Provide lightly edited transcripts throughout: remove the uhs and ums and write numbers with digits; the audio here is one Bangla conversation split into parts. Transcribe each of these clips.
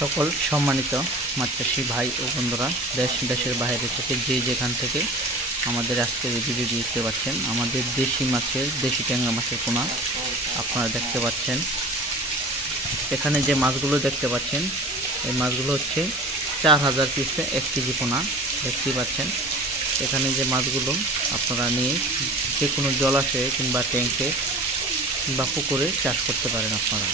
সকল সম্মানিত মাছ চাষি ভাই ও বন্ধুরা, দেশের বাইরে থেকে যে যেখান থেকে আমাদের আজকের এই ভিডিও দেখতে পাচ্ছেন, আমাদের দেশি ট্যাংরা মাছের পোনা আপনারা দেখতে পাচ্ছেন। এখানে যে মাছগুলো দেখতে পাচ্ছেন, এই মাছগুলো হচ্ছে 4000 পিসে 1 কেজি পোনা দেখতে পাচ্ছেন। এখানে যে মাছগুলো আপনারা নিয়ে যে কোনো জলাশয়ে কিংবা ট্যাঙ্কে কিংবা পুকুরে চাষ করতে পারেন। আপনারা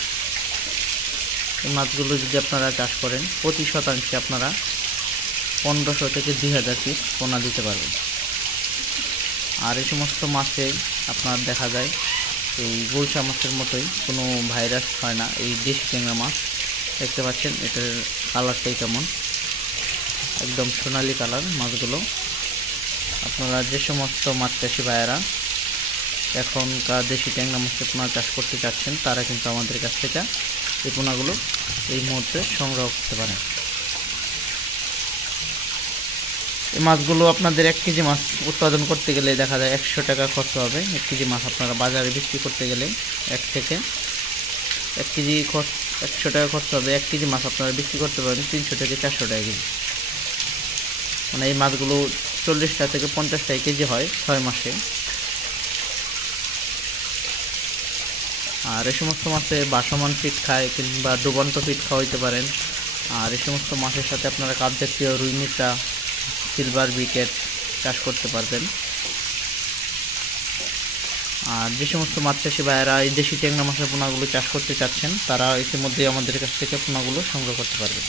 এই মাছগুলো যদি আপনারা চাষ করেন, প্রতি শতাংশে আপনারা 1500 থেকে 2000 পিস পোনা দিতে পারবেন। আর এই সমস্ত মাছে আপনার দেখা যায় এই গুলশা মাছের মতোই কোনো ভাইরাস হয় না। এই দেশি ট্যাংরা মাছ দেখতে পাচ্ছেন, এটার কালারটাই কেমন, একদম সোনালি কালার মাছগুলো। আপনারা যে সমস্ত মাছ চাষি ভাইয়েরা এখনকার দেশি ট্যাংরা মাছের পোনা চাষ করতে চাচ্ছেন, তারা কিন্তু আমাদের কাছ থেকে এই পোনাগুলো এই মুহূর্তে সংগ্রহ করতে পারেন। এই মাছগুলো আপনাদের 1 কেজি মাছ উৎপাদন করতে গেলে দেখা যায় 100 টাকা খরচ হবে। 1 কেজি মাছ আপনারা বাজারে বিক্রি করতে গেলে 1 কেজি 100 টাকা খরচ হবে। 1 কেজি মাছ আপনারা বিক্রি করতে পারেন 300 থেকে 400 টাকা কেজি। মানে এই মাছগুলো 40টা থেকে 50 টাকা কেজি হয় 6 মাসে। আর এই সমস্ত মাছে বাসমান ফিট খায় কিংবা ডুবন্ত ফিট খাওয়াইতে পারেন। আর এই সমস্ত মাছের সাথে আপনারা কাপ জাতীয় রুই মির্চা, সিলভার বিকেট চাষ করতে পারবেন। আর যে সমস্ত মাছ চাষি ভাইয়েরা এই দেশি ট্যাংরা মাছের পোনাগুলো চাষ করতে চাচ্ছেন, তারা ইতিমধ্যেই আমাদের কাছ থেকে পোনাগুলো সংগ্রহ করতে পারবেন।